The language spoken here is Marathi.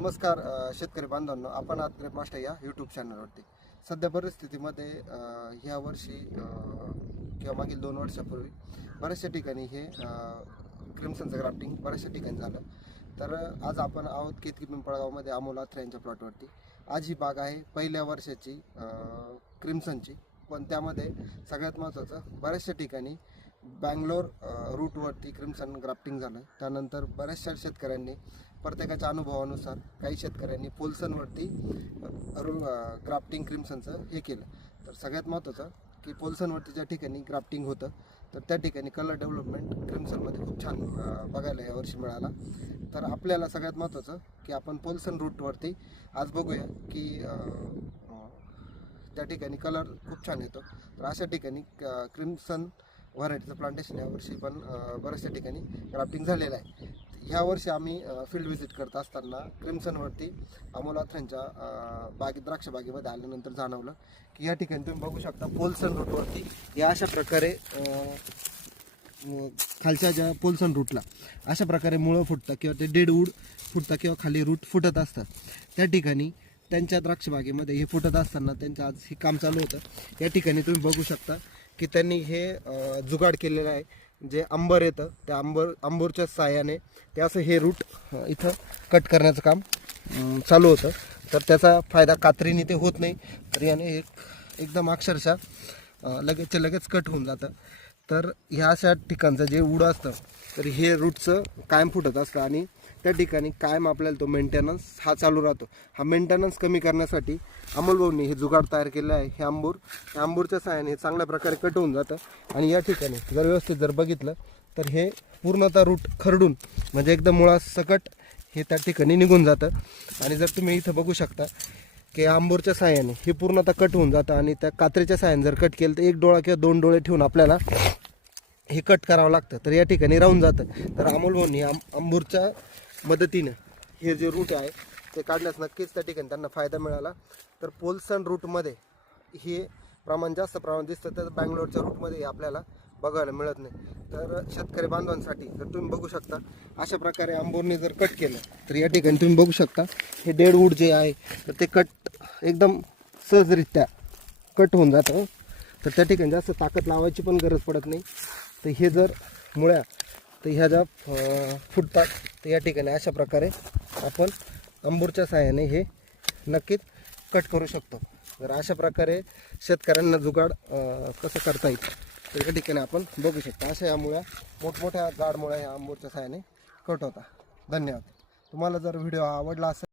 नमस्कार शेतकरी बांधवांनो, आपण आहात ग्रेप मास्टर या यूट्यूब चॅनलवरती. सध्या परिस्थितीमध्ये ह्या वर्षी किंवा मागील 2 वर्षापूर्वी बऱ्याचशा ठिकाणी हे क्रिम्सनचं ग्राफ्टिंग बऱ्याचशा ठिकाणी झालं. तर आज आपण आहोत केतकी पिंपळगावमध्ये अमोल अत्रे यांच्या प्लॉटवरती. आज ही बाग आहे पहिल्या वर्षाची क्रिम्सनची, पण त्यामध्ये सगळ्यात महत्त्वाचं बऱ्याचशा ठिकाणी बँगलोर रूटवरती क्रिम्सन ग्राफ्टिंग झालं. त्यानंतर बऱ्याचशा शेतकऱ्यांनी प्रत्येकाच्या अनुभवानुसार काही शेतकऱ्यांनी पोल्सनवरती ग्राफ्टिंग क्रिम्सनचं हे केलं. तर सगळ्यात महत्त्वाचं की पोल्सनवरती ज्या ठिकाणी ग्राफ्टिंग होतं तर त्या ठिकाणी कलर डेव्हलपमेंट क्रिम्सनमध्ये खूप छान बघायला यावर्षी मिळाला. तर आपल्याला सगळ्यात महत्त्वाचं की आपण पोल्सन रूटवरती आज बघूया की त्या ठिकाणी कलर खूप छान येतो. तर अशा ठिकाणी क्रिम्सन व्हरायटीचं प्लांटेशन यावर्षी पण बऱ्याचशा ठिकाणी ग्राफ्टिंग झालेलं आहे. ह्यावर्षी आम्ही फील्ड व्हिजिट करत असताना क्रिम्सनवरती अमोल अत्रेंच्या द्राक्ष बागेमध्ये आल्यानंतर जाणवलं की या ठिकाणी तुम्ही बघू शकता पोल्सन रूटवरती या अशा प्रकारे खालच्या ज्या पोल्सन रूटला अशा प्रकारे मुळं फुटतात किंवा ते डेड वूड फुटतात किंवा खाली रूट फुटत असतात. त्या ठिकाणी त्यांच्या द्राक्ष बागेमध्ये हे फुटत असताना त्यांचं आज हे काम चालू होतं. या ठिकाणी तुम्ही बघू शकता की त्यांनी हे जुगाड केलेलं आहे. जे अंबर येतं त्या अंबूरच्या साहाय्याने ते असं हे रूट इथं कट करण्याचं काम चालू होतं. तर त्याचा फायदा कात्रीने ते होत नाही, तर याने एकदम अक्षरशः लगेच कट होऊन जातं. तर ह्या अशा ठिकाणचं जे उड असतं तर हे रूटचं कायम फुटत असतं आणि त्या ठिकाणी कायम आपल्याला तो मेंटेनन्स हा चालू राहतो. हा मेंटेनन्स कमी करण्यासाठी अमोल भाऊंनी हे जुगाड तयार केलं आहे. हे अंबूरच्या साहाय्याने चांगल्या प्रकारे कट होऊन जातं आणि या ठिकाणी जर व्यवस्थित जर बघितलं तर हे पूर्णतः रूट खरडून म्हणजे एकदम मुळासकट हे त्या ठिकाणी निघून जातं. आणि जर तुम्ही इथं बघू शकता की अंबूरच्या साहाय्याने हे पूर्णतः कट होऊन जातं आणि त्या कात्रीच्या साहाय्याने जर कट केलं तर 1 डोळा किंवा 2 डोळे ठेवून आपल्याला हे कट करावं लागतं. तर या ठिकाणी राहून जातं. तर अमोल भाऊंनी अंबूरच्या मदतीनं हे जे रूट आहे ते काढण्यास नक्कीच त्या ठिकाणी त्यांना फायदा मिळाला. तर पोल्सन रूटमध्ये हे प्रमाण जास्त प्रमाणात दिसतं, तर बँगलोरच्या रूटमध्ये आपल्याला बघायला मिळत नाही. तर शेतकरी बांधवांसाठी जर तुम्ही बघू शकता अशा प्रकारे अंबूरने जर कट केलं तर या ठिकाणी तुम्ही बघू शकता हे डेड वूड जे आहे तर ते कट एकदम सहजरित्या कट होऊन जातं. तर त्या ठिकाणी जास्त ताकद लावायची पण गरज पडत नाही. तर हे जर मुळ्या तर ह्या ज्या फुटतात तर या ठिकाणी अशा प्रकारे आपण अंबूरच्या साहाय्याने हे नक्कीच कट करू शकतो. जर अशा प्रकारे शेतकऱ्यांना जुगाड कसं करता येईल तर या ठिकाणी आपण बघू शकतो. अशा या मुळ्या मोठमोठ्या जाड मुळ्या ह्या अंबूरच्या साहाय्याने कट होतात. धन्यवाद. तुम्हाला जर व्हिडिओ आवडला असेल